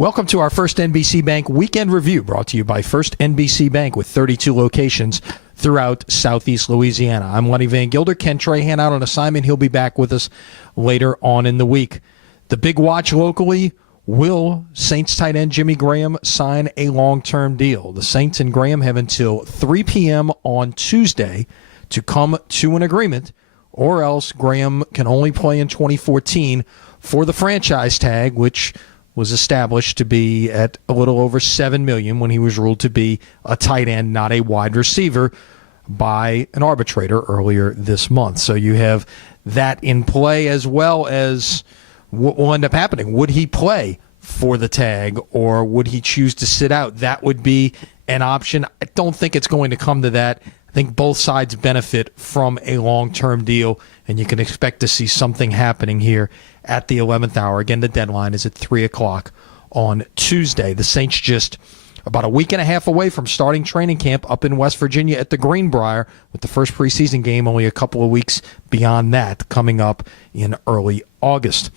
Welcome to our First NBC Bank Weekend Review, brought to you by First NBC Bank with 32 locations throughout Southeast Louisiana. I'm Lenny Vangilder. Ken Trahan out on assignment. He'll be back with us later on in the week. The big watch locally, will Saints tight end Jimmy Graham sign a long-term deal? The Saints and Graham have until 3 p.m. on Tuesday to come to an agreement, or else Graham can only play in 2014 for the franchise tag, which was established to be at a little over $7 million when he was ruled to be a tight end, not a wide receiver, by an arbitrator earlier this month. So you have that in play, as well as what will end up happening. Would he play for the tag, or would he choose to sit out? That would be an option. I don't think it's going to come to that. I think both sides benefit from a long-term deal, and you can expect to see something happening here at the 11th hour. Again, the deadline is at 3 o'clock on Tuesday. The Saints just about a week and a half away from starting training camp up in West Virginia at the Greenbrier, with the first preseason game only a couple of weeks beyond that coming up in early August.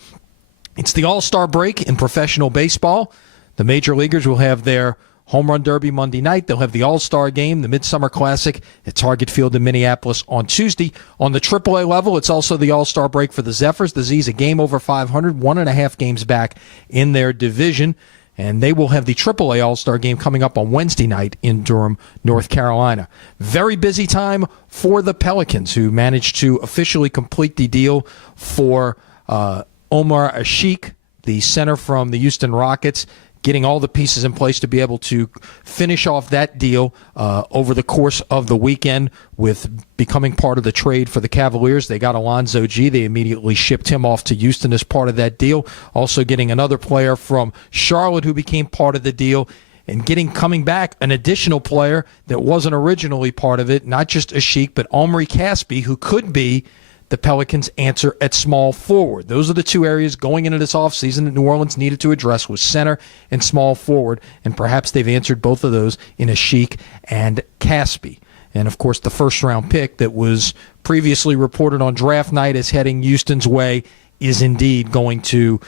It's the All-Star break in professional baseball. The major leaguers will have their Home Run Derby Monday night. They'll have the All-Star Game, the Midsummer Classic at Target Field in Minneapolis on Tuesday. On the AAA level, it's also the All-Star break for the Zephyrs. The Z's a game over 500, 1.5 games back in their division. And they will have the AAA All-Star Game coming up on Wednesday night in Durham, North Carolina. Very busy time for the Pelicans, who managed to officially complete the deal for Omar Ashik, the center from the Houston Rockets, getting all the pieces in place to be able to finish off that deal over the course of the weekend, with becoming part of the trade for the Cavaliers. They got Alonzo G. They immediately shipped him off to Houston as part of that deal. Also getting another player from Charlotte who became part of the deal, and coming back an additional player that wasn't originally part of it, not just Ashik, but Omri Caspi, who could be the Pelicans' answer at small forward. Those are the two areas going into this offseason that New Orleans needed to address, was center and small forward, and perhaps they've answered both of those in Ashik and Caspi. And, of course, the first-round pick that was previously reported on draft night as heading Houston's way is indeed going to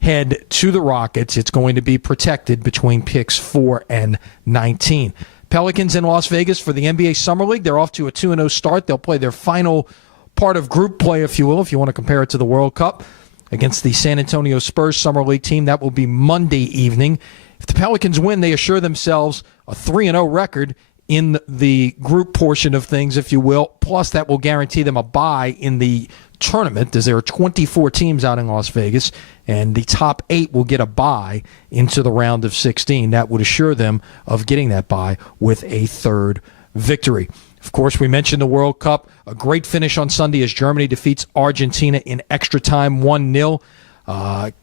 head to the Rockets. It's going to be protected between picks 4 and 19. Pelicans in Las Vegas for the NBA Summer League. They're off to a 2-0 start. They'll play their final part of group play, if you will, if you want to compare it to the World Cup, against the San Antonio Spurs Summer League team. That will be Monday evening. If the Pelicans win, they assure themselves a 3-0 record in the group portion of things, if you will. Plus, that will guarantee them a bye in the tournament, as there are 24 teams out in Las Vegas, and the top 8 will get a bye into the round of 16. That would assure them of getting that bye with a third victory. Of course, we mentioned the World Cup. A great finish on Sunday as Germany defeats Argentina in extra time 1-0.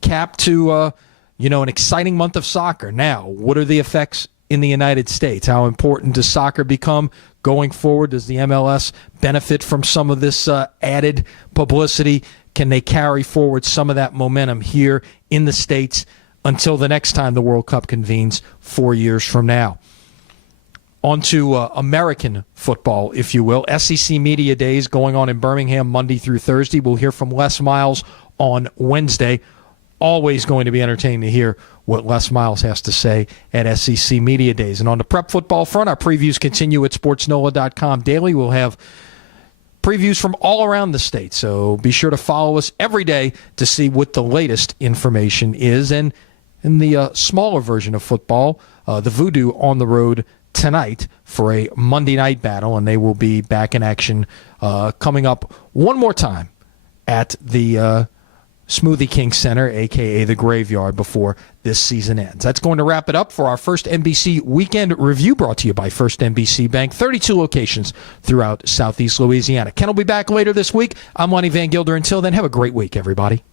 Cap to an exciting month of soccer. Now, what are the effects in the United States? How important does soccer become going forward? Does the MLS benefit from some of this added publicity? Can they carry forward some of that momentum here in the States until the next time the World Cup convenes 4 years from now? On to American football, if you will. SEC Media Days going on in Birmingham Monday through Thursday. We'll hear from Les Miles on Wednesday. Always going to be entertaining to hear what Les Miles has to say at SEC Media Days. And on the prep football front, our previews continue at sportsnola.com daily. We'll have previews from all around the state, so be sure to follow us every day to see what the latest information is. And in the smaller version of football, the Voodoo on the road tonight for a Monday night battle, and they will be back in action coming up one more time at the Smoothie King Center, a.k.a. the Graveyard, before this season ends. That's going to wrap it up for our First NBC Weekend Review, brought to you by First NBC Bank, 32 locations throughout Southeast Louisiana. Ken will be back later this week. I'm Lenny Vangilder. Until then, have a great week, everybody.